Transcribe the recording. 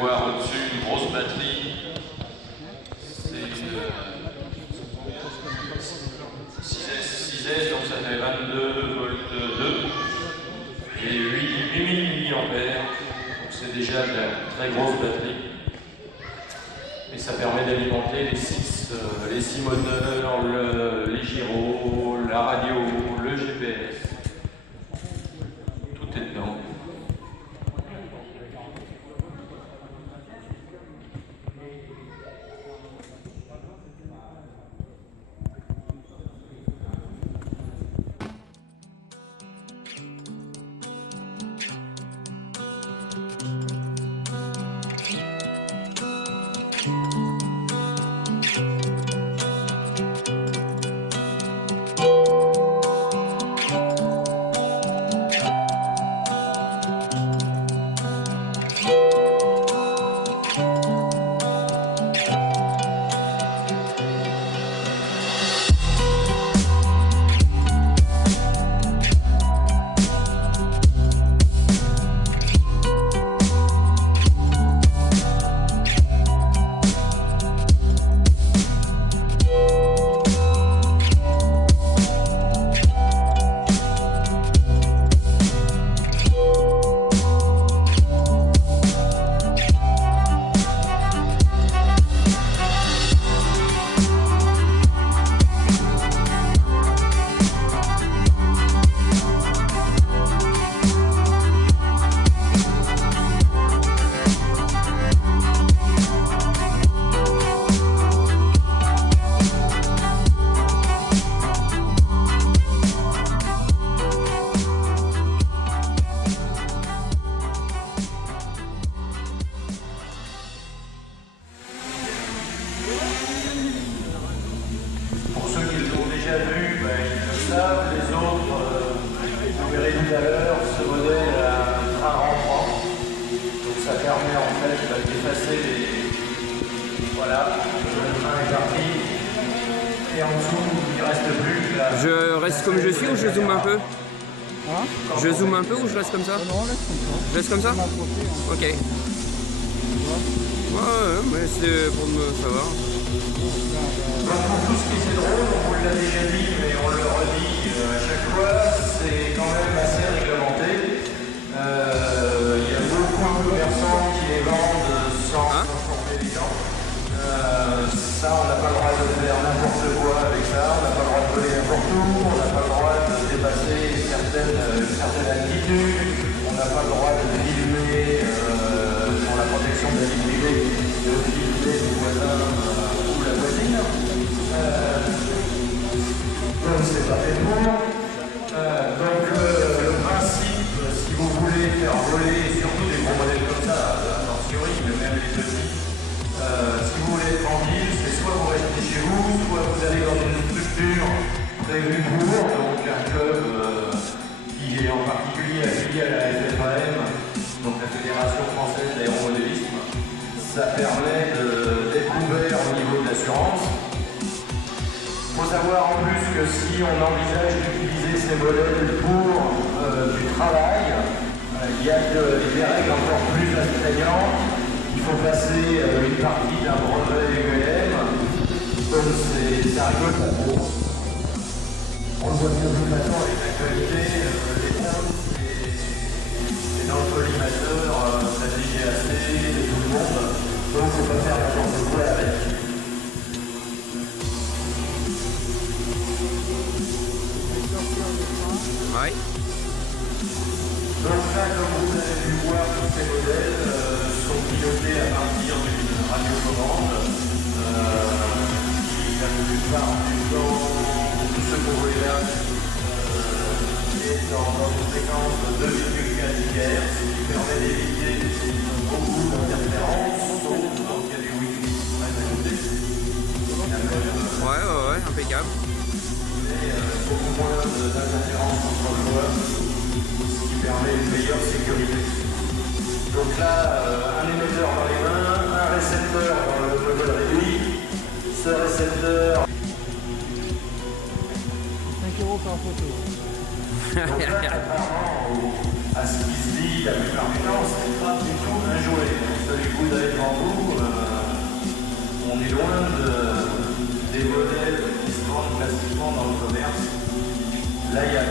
voir au-dessus une grosse batterie. C'est 6S, donc ça fait 22 volts 2 et 8000 mAh. Donc c'est déjà de la très grosse batterie. Et ça permet d'alimenter les 6 moteurs, les gyros, la radio, le GPS. Tout est dedans. Les autres, vous verrez tout à l'heure, ce modèle a un train rentrant. Donc ça permet en fait d'effacer les... Voilà, le train est parti. Et en dessous, il ne reste plus que la... Je reste comme je suis ou je zoome un peu? Hein? Je zoome un peu ou je reste comme ça? Non, laisse comme ça. Je reste comme ça? Ok. Ouais, mais c'est pour me savoir. Donc pour tout ce qui est drôle, on vous l'a déjà dit, mais on le redit à chaque fois, c'est quand même assez réglementé. Il y a beaucoup de commerçants qui les vendent sans informer les gens. Ça, on n'a pas le droit de faire n'importe quoi avec ça, on n'a pas le droit de voler n'importe où, on n'a pas le droit de dépasser certaines altitudes, on n'a pas le droit de filmer pour la protection de la vie privée, de filmer le voisin ou la voisine. Donc c'est pas fait pour. Donc le principe, si vous voulez faire voler, surtout des gros modèles comme ça, a fortiori, mais même les petits, si vous voulez être en ville, c'est soit vous restez chez vous, soit vous allez dans une structure prévue pour, donc un club qui est en particulier affilié à la FFAM, donc la Fédération Française d'Aéromodélisme. Ça permet d'être ouvert au niveau de l'assurance. Il faut savoir en plus que si on envisage d'utiliser ces modèles pour du travail, il y a des règles encore plus astreignantes. Il faut passer une partie d'un brevet EGM, comme c'est un peu pas trop. On le voit bien de toute façon avec l'actualité, les pompes et dans le collimateur, la DGAC, de tout le monde, donc il ne faut pas faire n'importe quoi avec. Ouais. Donc là, comme vous avez pu voir, tous ces modèles sont pilotés à partir d'une radiocommande qui, la plupart du temps, tout ce qu'on voit là est dans une fréquence de 2,4 GHz, qui permet d'éviter beaucoup d'interférences, sauf quand il y a du Wi-Fi à côté. Ouais, impeccable. Et beaucoup moins d'interférences entre le voix, ce qui permet une meilleure sécurité. Donc là, un émetteur dans les mains, un récepteur dans le modèle réduit. Ce récepteur... 5 € par photo. Donc là, contrairement à ce qui se dit la plupart du temps, c'est pas du tout un jouet. Celui que vous devant vous, on est loin des modèles qui se vendent classiquement dans le commerce. Là, il y a